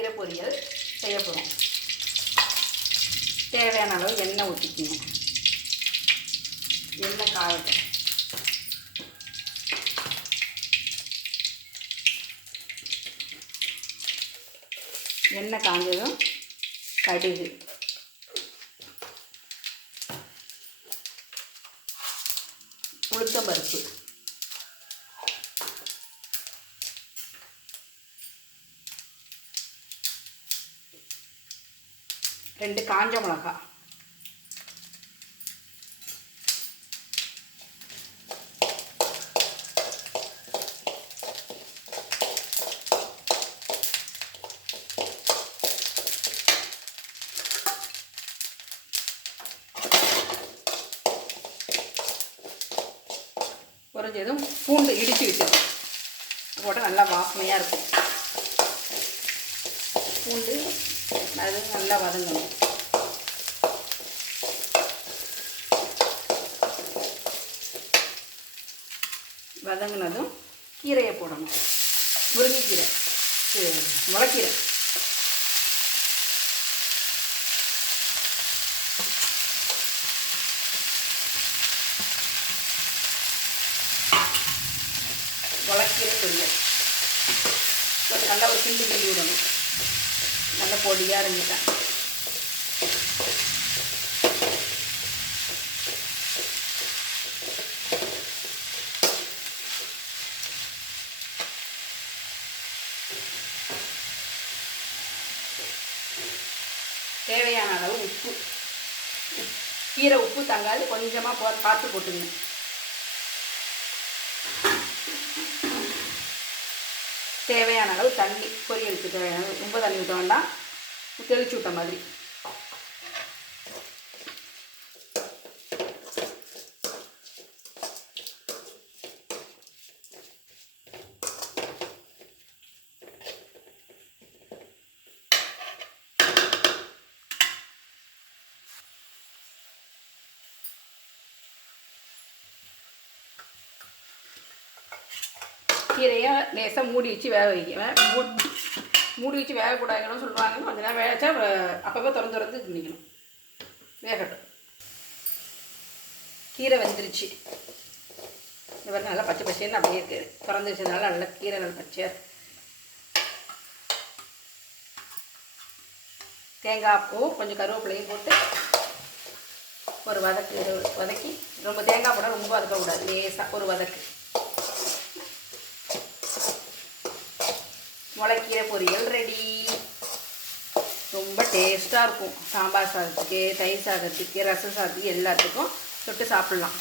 முளைக்கீரை பொரியல் செய்ய போகிறோம். தேவையான அளவு எண்ணெய் ஊற்றிக்கிங்க. எண்ணெய் காயட்டும். எண்ணெய் காஞ்சதும் கடுகு, உளுத்தம்பருப்பு, ரெண்டு காஞ்ச மிளகா, பொரிஞ்சதும் பூண்டு இடித்து வச்சுருக்கோம். போட்டால் நல்லா வாசனையாக இருக்கும். பூண்டு அது நல்லா வதங்கணும். வதங்கினதும் கீரையை போடணும். முருங்கைக்கீரை, முளைக்கீரை. முளைக்கீரை பொரியல் நல்லா ஒரு கிண்டி விடணும். நல்லா பொடியாக இருந்துட்டேன். தேவையான அளவு உப்பு. கீரை உப்பு தங்காது, கொஞ்சமாக பார்த்து போட்டுங்க. தேவையான அளவு தண்ணி, பொரியலுக்கு தேவையான ரொம்ப தண்ணி ஊற்ற வேண்டாம், தெளிச்சு விட்ட மாதிரி. கீரையை லேசாக மூடி வச்சு வேக வைக்க. மூடி வச்சு வேகக்கூடாதுன்னு சொல்லுவாங்க. கொஞ்ச நேரம் வேக வச்சா அப்பப்போ திறந்து திணிக்கணும். வேகட்டும். கீரை வெந்துருச்சு. இந்த மாதிரி நல்லா பச்சை பச்சைன்னு அப்படியே இருக்குது. திறந்து வச்சதுனால நல்லா கீரை நல்லா பச்சையாக. தேங்காய் பூ கொஞ்சம் கருவேப்பிலையும் போட்டு ஒரு வதக்கி, ரொம்ப தேங்காய் போட ரொம்ப வதக்கக்கூடாது, லேசாக ஒரு வதக்கு. முளைக்கீரை பொரியல் ரெடி. ரொம்ப டேஸ்ட்டாக இருக்கும். சாம்பார் சாதத்துக்கு, தயிர் சாதத்துக்கு, ரசம் சாதத்துக்கு எல்லாத்துக்கும் தொட்டு சாப்பிட்லாம்.